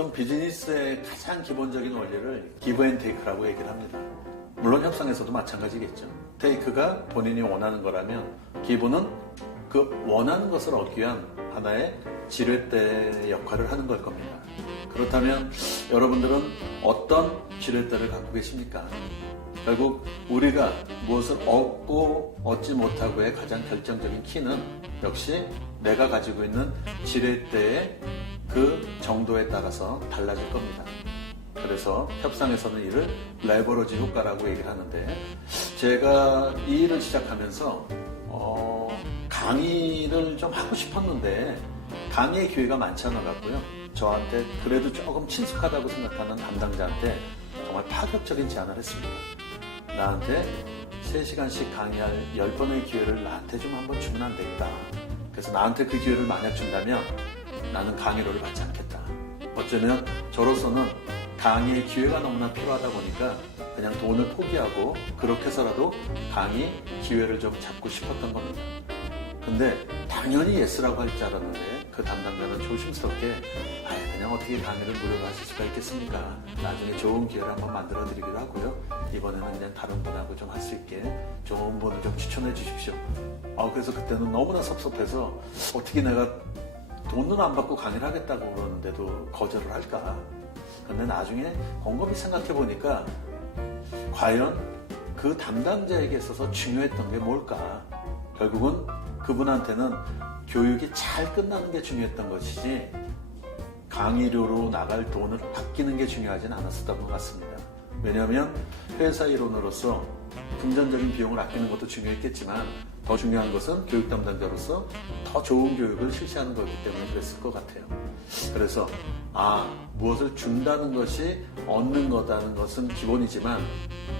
보통 비즈니스의 가장 기본적인 원리를 기브 앤 테이크라고 얘기를 합니다. 물론 협상에서도 마찬가지겠죠. 테이크가 본인이 원하는 거라면 기브는 그 원하는 것을 얻기 위한 하나의 지렛대 역할을 하는 걸 겁니다. 그렇다면 여러분들은 어떤 지렛대를 갖고 계십니까? 결국 우리가 무엇을 얻고 얻지 못하고의 가장 결정적인 키는 역시 내가 가지고 있는 지렛대의 그 정도에 따라서 달라질 겁니다. 그래서 협상에서는 이를 레버러지 효과라고 얘기를 하는데, 제가 이 일을 시작하면서 강의를 좀 하고 싶었는데 강의의 기회가 많지 않아 갖고요. 저한테 그래도 조금 친숙하다고 생각하는 담당자한테 정말 파격적인 제안을 했습니다. 나한테 3시간씩 강의할 10번의 기회를 나한테 좀 한번 주면 안 될까? 그래서 나한테 그 기회를 만약 준다면 나는 강의료를 받지 않겠다. 어쩌면 저로서는 강의의 기회가 너무나 필요하다 보니까 그냥 돈을 포기하고 그렇게 해서라도 강의 기회를 좀 잡고 싶었던 겁니다. 근데 당연히 예스라고 할 줄 알았는데 그 담당자는 조심스럽게 그냥 어떻게 강의를 무료로 하실 수가 있겠습니까? 나중에 좋은 기회를 한번 만들어 드리기로 하고요. 이번에는 그냥 다른 분하고 좀 할 수 있게 좋은 분을 좀 추천해 주십시오. 그래서 그때는 너무나 섭섭해서 어떻게 내가 돈은 안 받고 강의를 하겠다고 그러는데도 거절을 할까? 근데 나중에 곰곰이 생각해 보니까 과연 그 담당자에게 있어서 중요했던 게 뭘까? 결국은 그분한테는 교육이 잘 끝나는 게 중요했던 것이지 강의료로 나갈 돈을 아끼는 게 중요하진 않았었던 것 같습니다. 왜냐하면 회사 일원으로서 금전적인 비용을 아끼는 것도 중요했겠지만 더 중요한 것은 교육 담당자로서 더 좋은 교육을 실시하는 거기 때문에 그랬을 것 같아요. 그래서 무엇을 준다는 것이 얻는 거다는 것은 기본이지만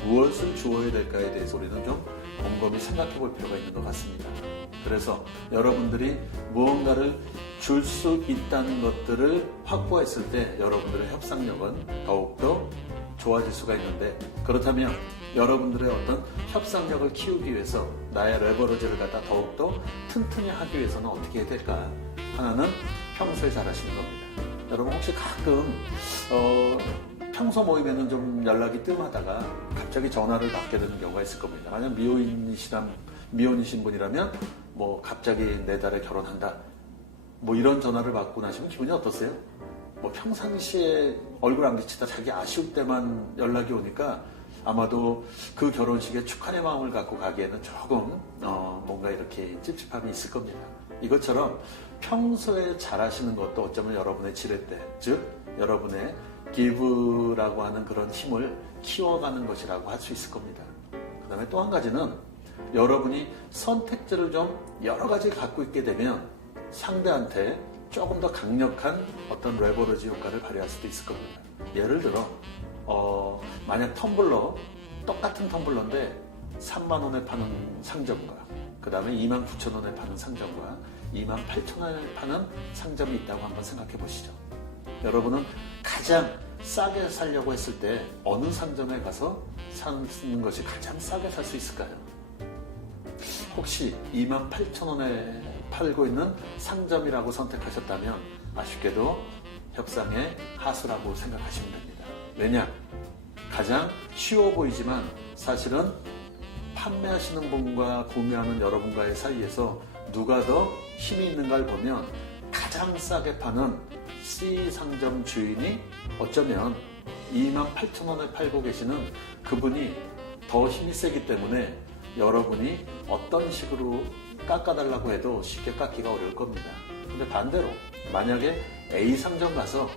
무엇을 주어야 될까에 대해서 우리는 좀 곰곰이 생각해 볼 필요가 있는 것 같습니다. 그래서 여러분들이 무언가를 줄 수 있다는 것들을 확보했을 때 여러분들의 협상력은 더욱더 좋아질 수가 있는데, 그렇다면 여러분들의 어떤 협상력을 키우기 위해서 나의 레버러지를 갖다 더욱더 튼튼히 하기 위해서는 어떻게 해야 될까? 하나는 평소에 잘하시는 겁니다. 여러분 혹시 가끔 평소 모임에는 좀 연락이 뜸하다가 갑자기 전화를 받게 되는 경우가 있을 겁니다. 만약 미혼이신 분이라면 갑자기 내달에 결혼한다 이런 전화를 받고 나시면 기분이 어떠세요? 평상시에 얼굴 안 비치다 자기 아쉬울 때만 연락이 오니까 아마도 그 결혼식에 축하의 마음을 갖고 가기에는 조금 뭔가 이렇게 찝찝함이 있을 겁니다. 이것처럼 평소에 잘하시는 것도 어쩌면 여러분의 지렛대, 즉 여러분의 기브라고 하는 그런 힘을 키워가는 것이라고 할 수 있을 겁니다. 그 다음에 또 한 가지는 여러분이 선택지를 좀 여러 가지 갖고 있게 되면 상대한테 조금 더 강력한 어떤 레버러지 효과를 발휘할 수도 있을 겁니다. 예를 들어 만약 텀블러, 똑같은 텀블러인데 3만 원에 파는 상점과 그 다음에 29,000원에 파는 상점과 28,000원에 파는 상점이 있다고 한번 생각해 보시죠. 여러분은 가장 싸게 사려고 했을 때 어느 상점에 가서 사는 것이 가장 싸게 살 수 있을까요? 혹시 28,000원에 팔고 있는 상점이라고 선택하셨다면 아쉽게도 협상의 하수라고 생각하시면 됩니다. 왜냐? 가장 쉬워 보이지만 사실은 판매하시는 분과 구매하는 여러분과의 사이에서 누가 더 힘이 있는가를 보면 가장 싸게 파는 C 상점 주인이 어쩌면 28,000원에 팔고 계시는 그분이 더 힘이 세기 때문에 여러분이 어떤 식으로 깎아달라고 해도 쉽게 깎기가 어려울 겁니다. 근데 반대로 만약에 A 상점 가서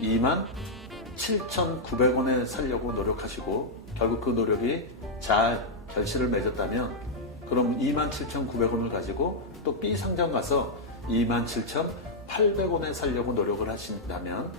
27,900원에 살려고 노력하시고 결국 그 노력이 잘 결실을 맺었다면 그럼 27,900원을 가지고 또 B 상점 가서 27,800원에 살려고 노력을 하신다면,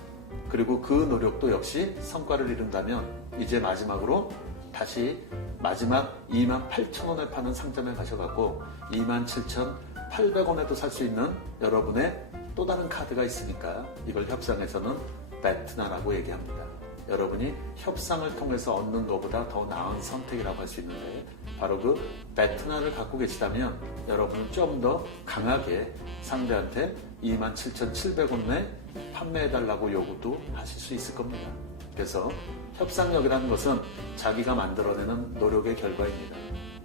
그리고 그 노력도 역시 성과를 이룬다면 이제 마지막으로 다시 마지막 28,000원에 파는 상점에 가셔갖고 27,800원에도 살 수 있는 여러분의 또 다른 카드가 있으니까 이걸 협상에서는 베트나라고 얘기합니다. 여러분이 협상을 통해서 얻는 것보다 더 나은 선택이라고 할 수 있는데 바로 그 베트나를 갖고 계시다면 여러분은 좀 더 강하게 상대한테 27,700원 내 판매해달라고 요구도 하실 수 있을 겁니다. 그래서 협상력이라는 것은 자기가 만들어내는 노력의 결과입니다.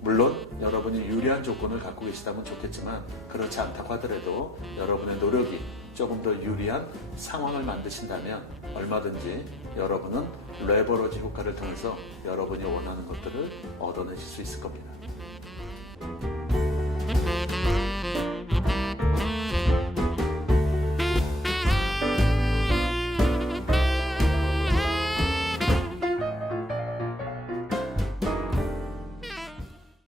물론 여러분이 유리한 조건을 갖고 계시다면 좋겠지만 그렇지 않다고 하더라도 여러분의 노력이 조금 더 유리한 상황을 만드신다면 얼마든지 여러분은 레버러지 효과를 통해서 여러분이 원하는 것들을 얻어내실 수 있을 겁니다.